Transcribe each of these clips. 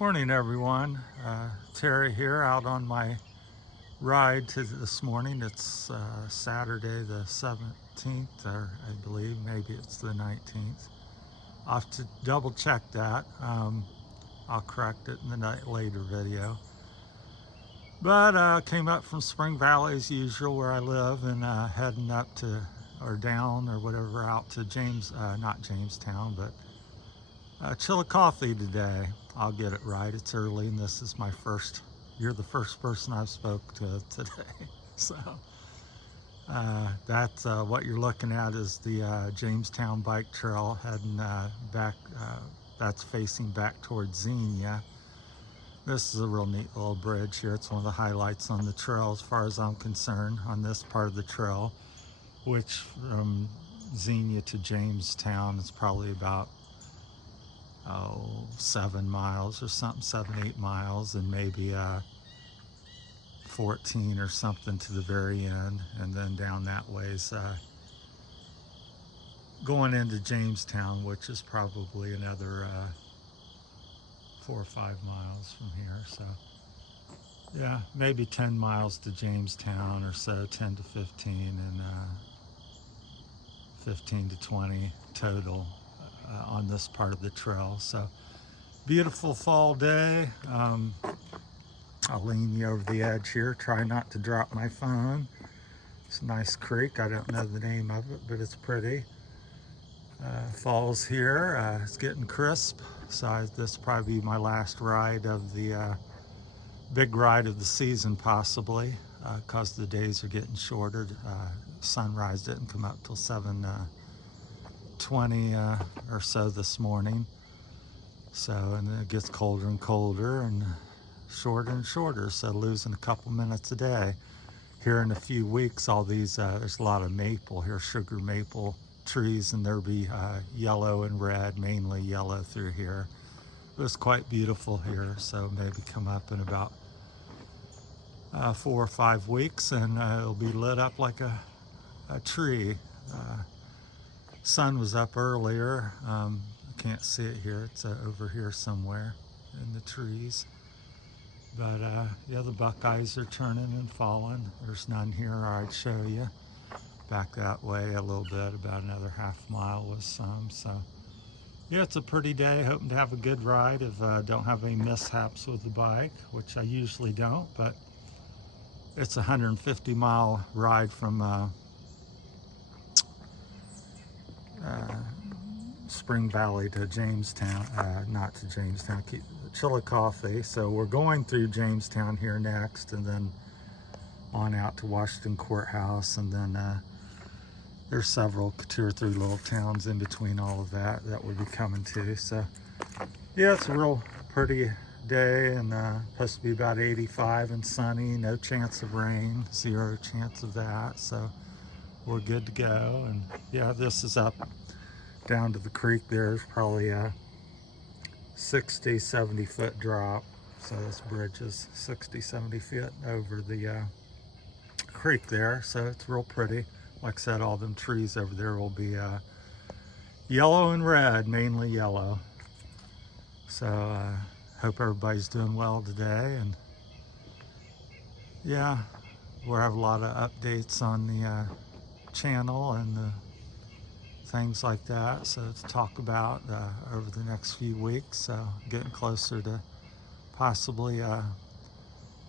Morning, everyone. Terry here, out on my ride to this morning. It's Saturday the 17th, or I believe maybe it's the 19th. I'll have to double check that. I'll correct it in the later video. But came up from Spring Valley as usual, where I live, and heading up to, or down, or whatever, out to not Jamestown, but Chillicothe today. I'll get it right. It's early, and this is my first. You're the first person I've spoke to today. So that's what you're looking at is the Jamestown bike trail heading back. That's facing back towards Xenia. This is a real neat little bridge here. It's one of the highlights on the trail as far as I'm concerned on this part of the trail, which from Xenia to Jamestown is probably about 7 miles or something, 7-8 miles, and maybe 14 or something to the very end, and then down that ways going into Jamestown, which is probably another 4 or 5 miles from here. So yeah, maybe 10 miles to Jamestown or so, 10 to 15, and 15 to 20 total on this part of the trail. So beautiful fall day. I'll lean you over the edge here, try not to drop my phone. It's a nice creek. I don't know the name of it, but it's pretty. Fall's here. It's getting crisp. So this will probably be my last ride of the big ride of the season, possibly, because the days are getting shorter. Sunrise didn't come up till 7:20 or so this morning. So, and then it gets colder and colder and shorter, so losing a couple minutes a day. Here in a few weeks, all these, there's a lot of maple here, sugar maple trees, and there'll be yellow and red, mainly yellow through here. It was quite beautiful here, so maybe come up in about 4 or 5 weeks, and it'll be lit up like a tree. Sun was up earlier. I can't see it here. It's over here somewhere in the trees. But yeah, the buckeyes are turning and falling. There's none here, or I'd show you. Back that way a little bit, about another half mile with some. So yeah, it's a pretty day. Hoping to have a good ride if I don't have any mishaps with the bike, which I usually don't. But it's a 150-mile ride from Spring Valley to Jamestown, not to Jamestown, Chillicothe. So we're going through Jamestown here next, and then on out to Washington Courthouse, and then there's several, 2 or 3 little towns in between all of that we'll be coming to. So yeah, it's a real pretty day, and supposed to be about 85 and sunny, no chance of rain, 0 chance of that. So we're good to go. And yeah, this is up down to the creek. There's probably a 60-70 foot drop. So this bridge is 60-70 feet over the creek there. So it's real pretty. Like I said, all them trees over there will be yellow and red, mainly yellow. So hope everybody's doing well today. And yeah, we'll have a lot of updates on the channel and things like that, so to talk about over the next few weeks. So getting closer to possibly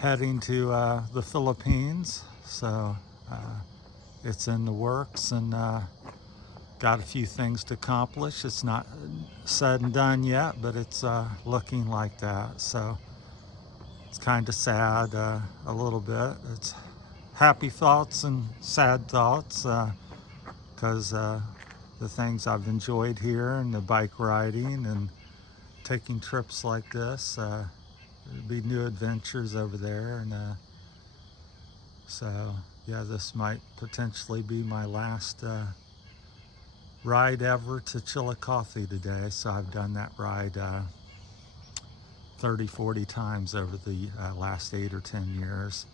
heading to the Philippines. So it's in the works, and got a few things to accomplish. It's not said and done yet, but it's looking like that. So it's kind of sad a little bit. It's happy thoughts and sad thoughts, because the things I've enjoyed here, and the bike riding and taking trips like this, there'll be new adventures over there. And so yeah, this might potentially be my last ride ever to Chillicothe today. So I've done that ride 30-40 times over the last 8 or 10 years.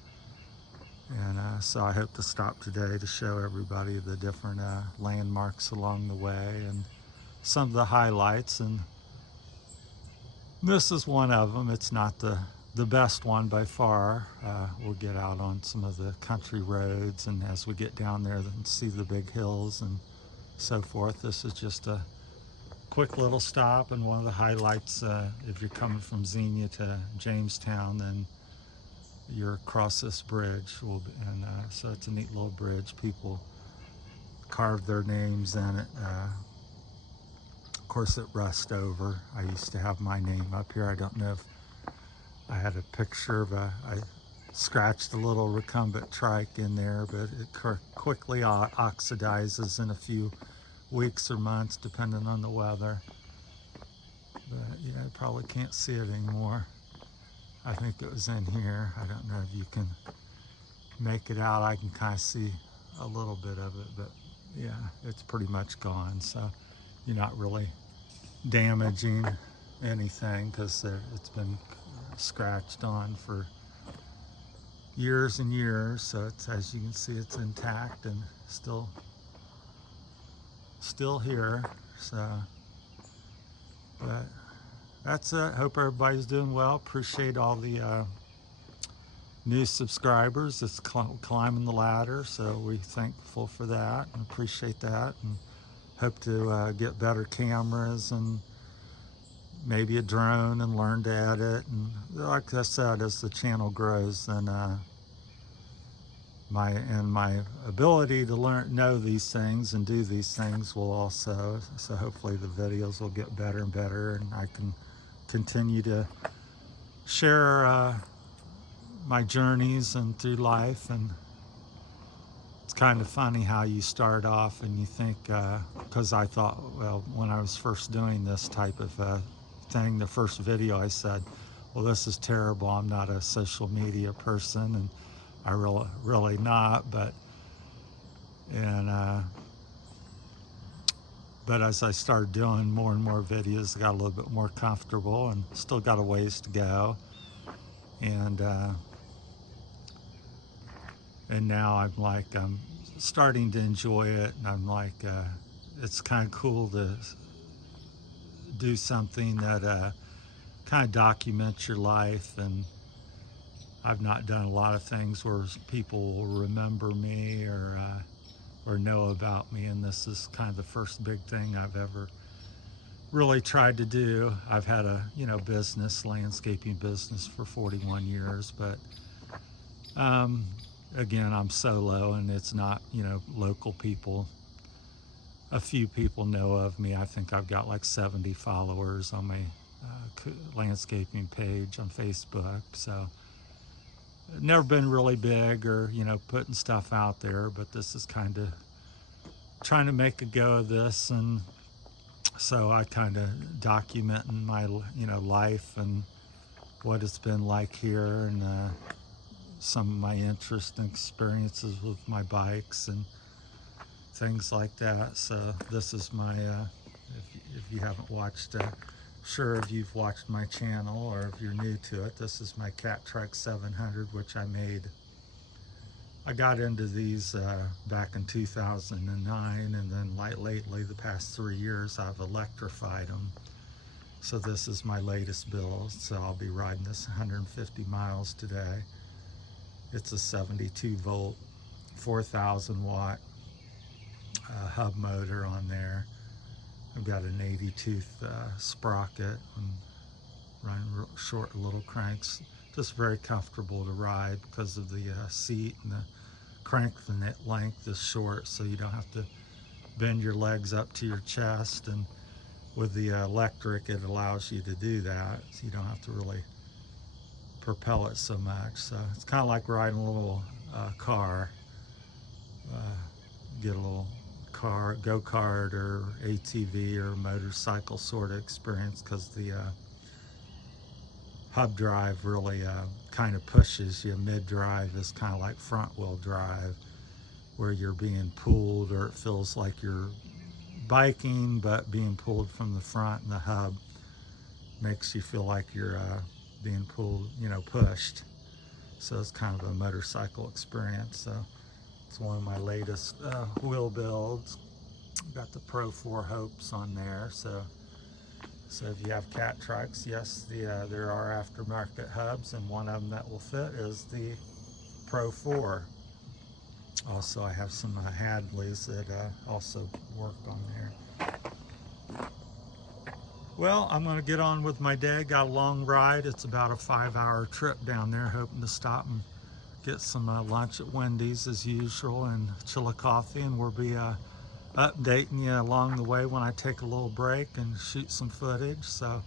And so I hope to stop today to show everybody the different landmarks along the way and some of the highlights. And This is one of them. It's not the best one by far. We'll get out on some of the country roads, and as we get down there and see the big hills and so forth. This is just a quick little stop, and one of the highlights, if you're coming from Xenia to Jamestown, then you're across this bridge, so it's a neat little bridge. People carved their names in it. Of course, it rust over. I used to have my name up here. I don't know if I had a picture of I scratched a little recumbent trike in there, but it quickly oxidizes in a few weeks or months, depending on the weather. But yeah, I probably can't see it anymore. I think it was in here. I don't know if you can make it out. I can kind of see a little bit of it, but yeah, it's pretty much gone. So you're not really damaging anything because it's been scratched on for years and years. So it's, as you can see, it's intact and still here. So, but that's it. Hope everybody's doing well. Appreciate all the new subscribers. It's climbing the ladder, so we're thankful for that and appreciate that, and hope to get better cameras and maybe a drone and learn to edit. And like I said, as the channel grows, then my ability to know these things and do these things will also, so hopefully the videos will get better and better, and I can continue to share my journeys and through life. And it's kind of funny how you start off and you think, because I thought, well, when I was first doing this type of thing, the first video, I said, well, this is terrible. I'm not a social media person, and I really not. But as I started doing more and more videos, I got a little bit more comfortable, and still got a ways to go. And now I'm starting to enjoy it, and I'm like, it's kind of cool to do something that kind of documents your life. And I've not done a lot of things where people will remember me or know about me, and this is kind of the first big thing I've ever really tried to do. I've had a business, landscaping business, for 41 years, but again, I'm solo, and it's not local people. A few people know of me. I think I've got like 70 followers on my landscaping page on Facebook. So never been really big or putting stuff out there, but this is kind of trying to make a go of this. And so I kind of documenting my life and what it's been like here, and some of my interests and experiences with my bikes and things like that. So this is my if you haven't watched, sure, if you've watched my channel, or if you're new to it, this is my Cat Trek 700, which I made. I got into these back in 2009, and then lately, the past 3 years, I've electrified them. So this is my latest build. So I'll be riding this 150 miles today. It's a 72 volt, 4,000 watt hub motor on there. I've got an 80 tooth sprocket and running short little cranks. Just very comfortable to ride because of the seat, and the crank length is short, so you don't have to bend your legs up to your chest. And with the electric, it allows you to do that, so you don't have to really propel it so much. So it's kind of like riding a little car. Get a little go-kart or ATV or motorcycle sort of experience, because the hub drive really kind of pushes you. Mid-drive is kind of like front-wheel drive, where you're being pulled, or it feels like you're biking but being pulled from the front, and the hub makes you feel like you're being pulled, pushed. So it's kind of a motorcycle experience. So it's one of my latest wheel builds. Got the Pro 4 Hopes on there, so So if you have cat tracks, yes, there are aftermarket hubs, and one of them that will fit is the Pro 4. Also, I have some Hadleys that also work on there. Well, I'm going to get on with my day. Got a long ride. It's about a 5-hour trip down there, hoping to stop and get some lunch at Wendy's as usual in Chillicothe, and we'll be updating you along the way when I take a little break and shoot some footage. So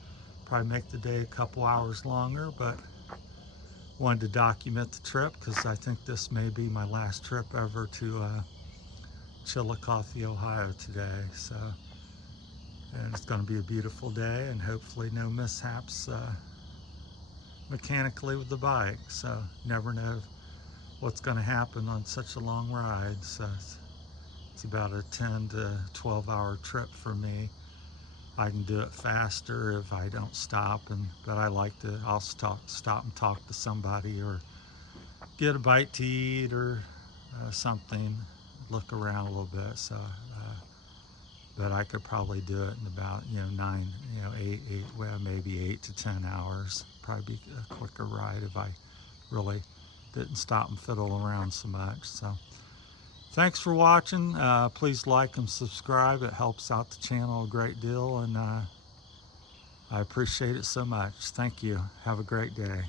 probably make the day a couple hours longer, but wanted to document the trip because I think this may be my last trip ever to Chillicothe, Ohio today. So, and it's going to be a beautiful day, and hopefully no mishaps mechanically with the bike. So never know what's going to happen on such a long ride. So it's about a 10 to 12 hour trip for me. I can do it faster if I don't stop, but I like to, I'll stop and talk to somebody or get a bite to eat or something, look around a little bit. So but I could probably do it in about 8, well, maybe 8 to 10 hours. Probably be a quicker ride if I really didn't stop and fiddle around so much. So thanks for watching. Please like and subscribe. It helps out the channel a great deal, and I appreciate it so much. Thank you. Have a great day.